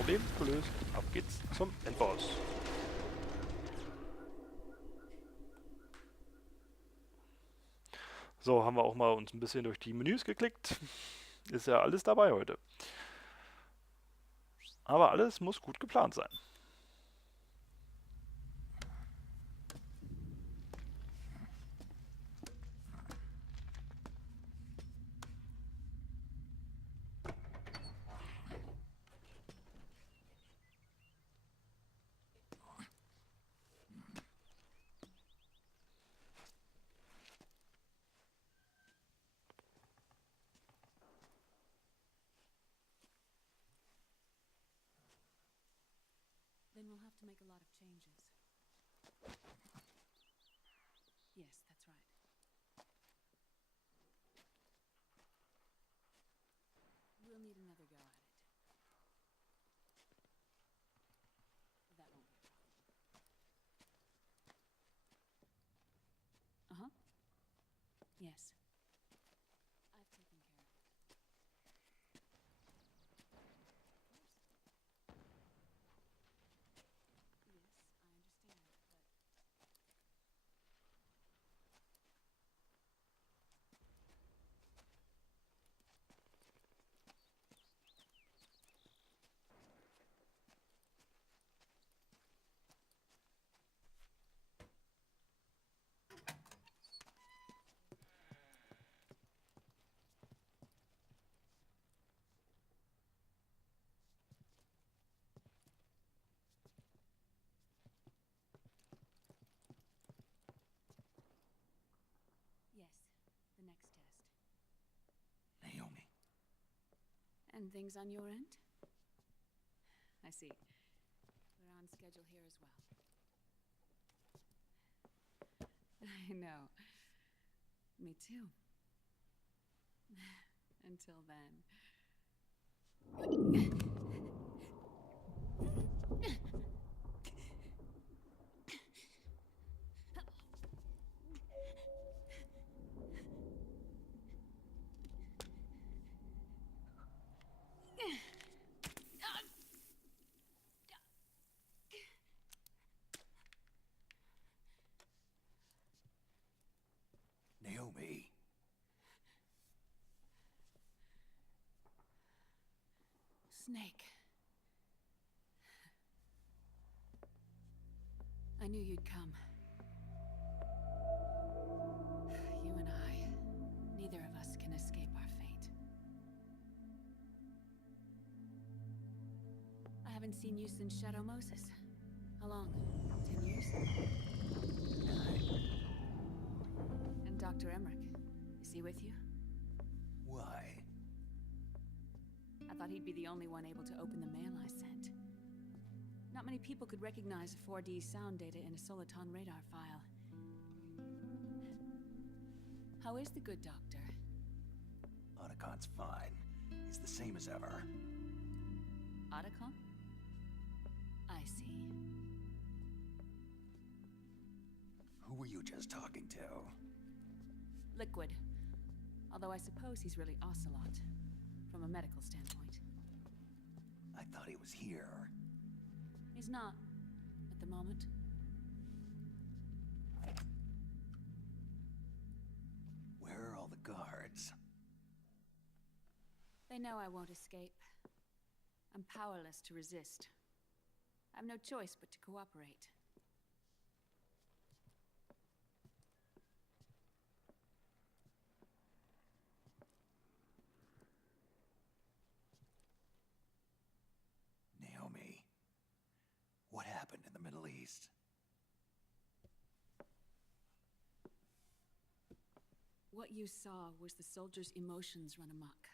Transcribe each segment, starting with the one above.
Problem gelöst. Ab geht's zum Endboss. So, haben wir auch mal uns ein bisschen durch die Menüs geklickt. Ist ja alles dabei heute. Aber alles muss gut geplant sein. Then we'll have to make a lot of changes. Yes, that's right. We'll need another go at it. That won't be a problem. Uh-huh. Yes. I've taken care of it. Yes, I understand, but... Yes, the next test. Naomi. And things on your end? I see. We're on schedule here as well. I know. Me too. Until then. Naomi. Snake. I knew you'd come. You and I, neither of us can escape our fate. I haven't seen you since Shadow Moses. How long? 10 years? And Dr. Emmerich, is he with you? Why? I thought he'd be the only one able to open the mail I sent. Not many people could recognize 4D sound data in a Soliton radar file. How is the good doctor? Otacon's fine. He's the same as ever. Otacon? I see. Who were you just talking to? Liquid. Although I suppose he's really Ocelot, from a medical standpoint. I thought he was here. He's not, at the moment. Where are all the guards? They know I won't escape. I'm powerless to resist. I have no choice but to cooperate. Naomi. What happened in the Middle East? What you saw was the soldiers' emotions run amok.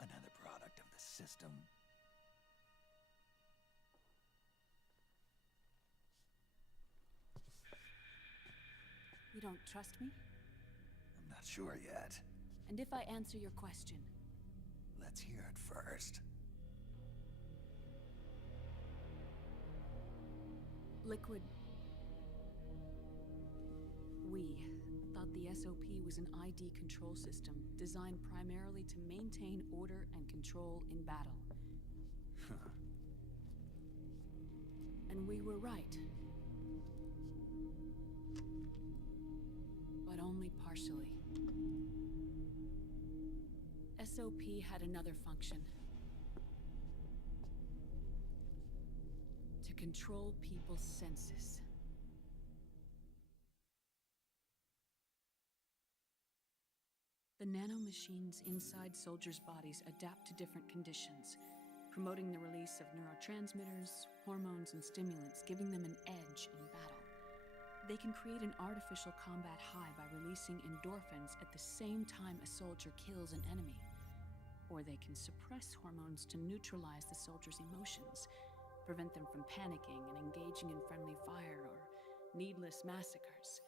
Another product of the system. You don't trust me? I'm not sure yet. And if I answer your question? Let's hear it first. Liquid. We thought the SOP was an ID control system designed primarily to maintain order and control in battle. And we were right. But only partially. SOP had another function. To control people's senses. The nanomachines inside soldiers' bodies adapt to different conditions, promoting the release of neurotransmitters, hormones, and stimulants, giving them an edge in battle. They can create an artificial combat high by releasing endorphins at the same time a soldier kills an enemy. Or they can suppress hormones to neutralize the soldier's emotions, prevent them from panicking and engaging in friendly fire or needless massacres.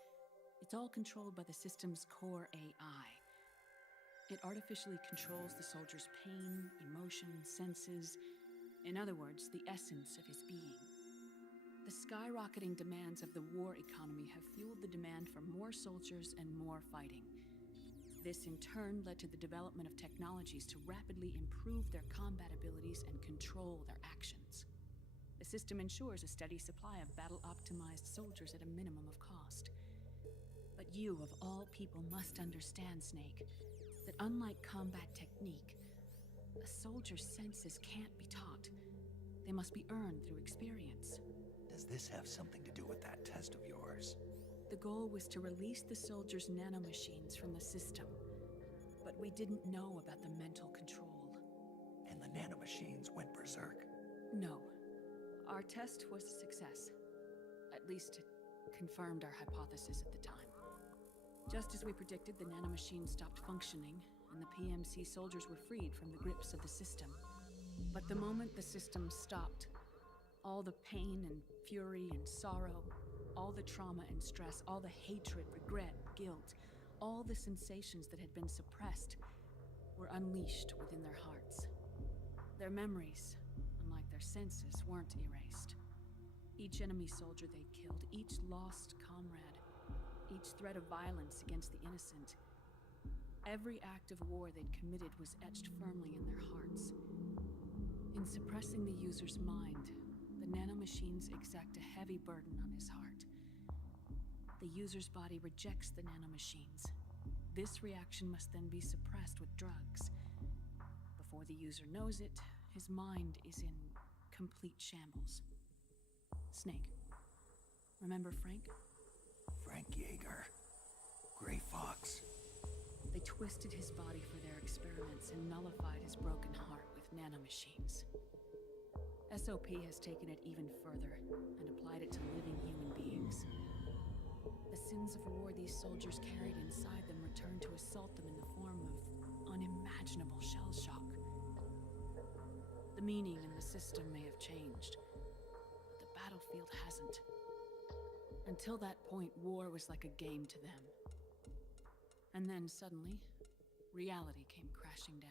It's all controlled by the system's core AI. It artificially controls the soldier's pain, emotion, senses, in other words, the essence of his being. The skyrocketing demands of the war economy have fueled the demand for more soldiers and more fighting. This in turn led to the development of technologies to rapidly improve their combat abilities and control their actions. The system ensures a steady supply of battle-optimized soldiers at a minimum of cost. But you, of all people, must understand, Snake, that unlike combat technique, a soldier's senses can't be taught. They must be earned through experience. Does this have something to do with that test of yours? The goal was to release the soldiers' nanomachines from the system, but we didn't know about the mental control. And the nanomachines went berserk? No. Our test was a success. At least it confirmed our hypothesis at the time. Just as we predicted, the nanomachines stopped functioning, and the PMC soldiers were freed from the grips of the system. But the moment the system stopped, all the pain and fury and sorrow, all the trauma and stress, all the hatred, regret, guilt, all the sensations that had been suppressed were unleashed within their hearts. Their memories, unlike their senses, weren't erased. Each enemy soldier they'd killed, each lost comrade, each threat of violence against the innocent, every act of war they'd committed was etched firmly in their hearts. In suppressing the user's mind, the nanomachines exact a heavy burden on his heart. The user's body rejects the nanomachines. This reaction must then be suppressed with drugs. Before the user knows it, his mind is in complete shambles. Snake. Remember Frank? Frank Yeager. Gray Fox. They twisted his body for their experiments and nullified his broken heart with nanomachines. SOP has taken it even further and applied it to living human beings. The sins of war these soldiers carried inside them returned to assault them in the form of unimaginable shell shock. The meaning in the system may have changed, but the battlefield hasn't. Until that point, war was like a game to them. And then suddenly, reality came crashing down.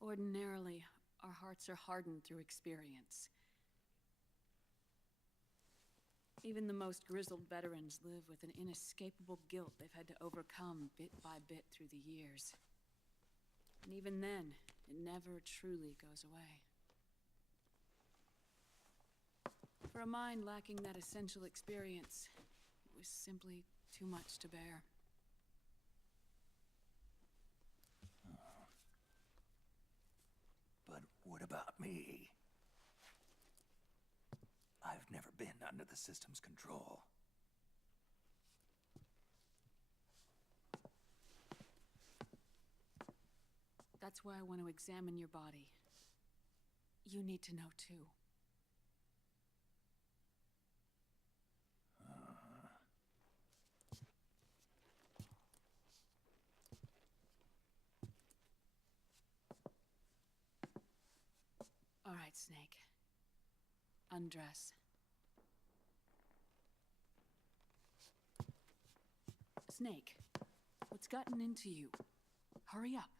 Ordinarily, our hearts are hardened through experience. Even the most grizzled veterans live with an inescapable guilt they've had to overcome bit by bit through the years. And even then, it never truly goes away. For a mind lacking that essential experience, it was simply too much to bear. But what about me? I've never been under the system's control. That's why I want to examine your body. You need to know too. All right, Snake. Undress. Snake, what's gotten into you? Hurry up.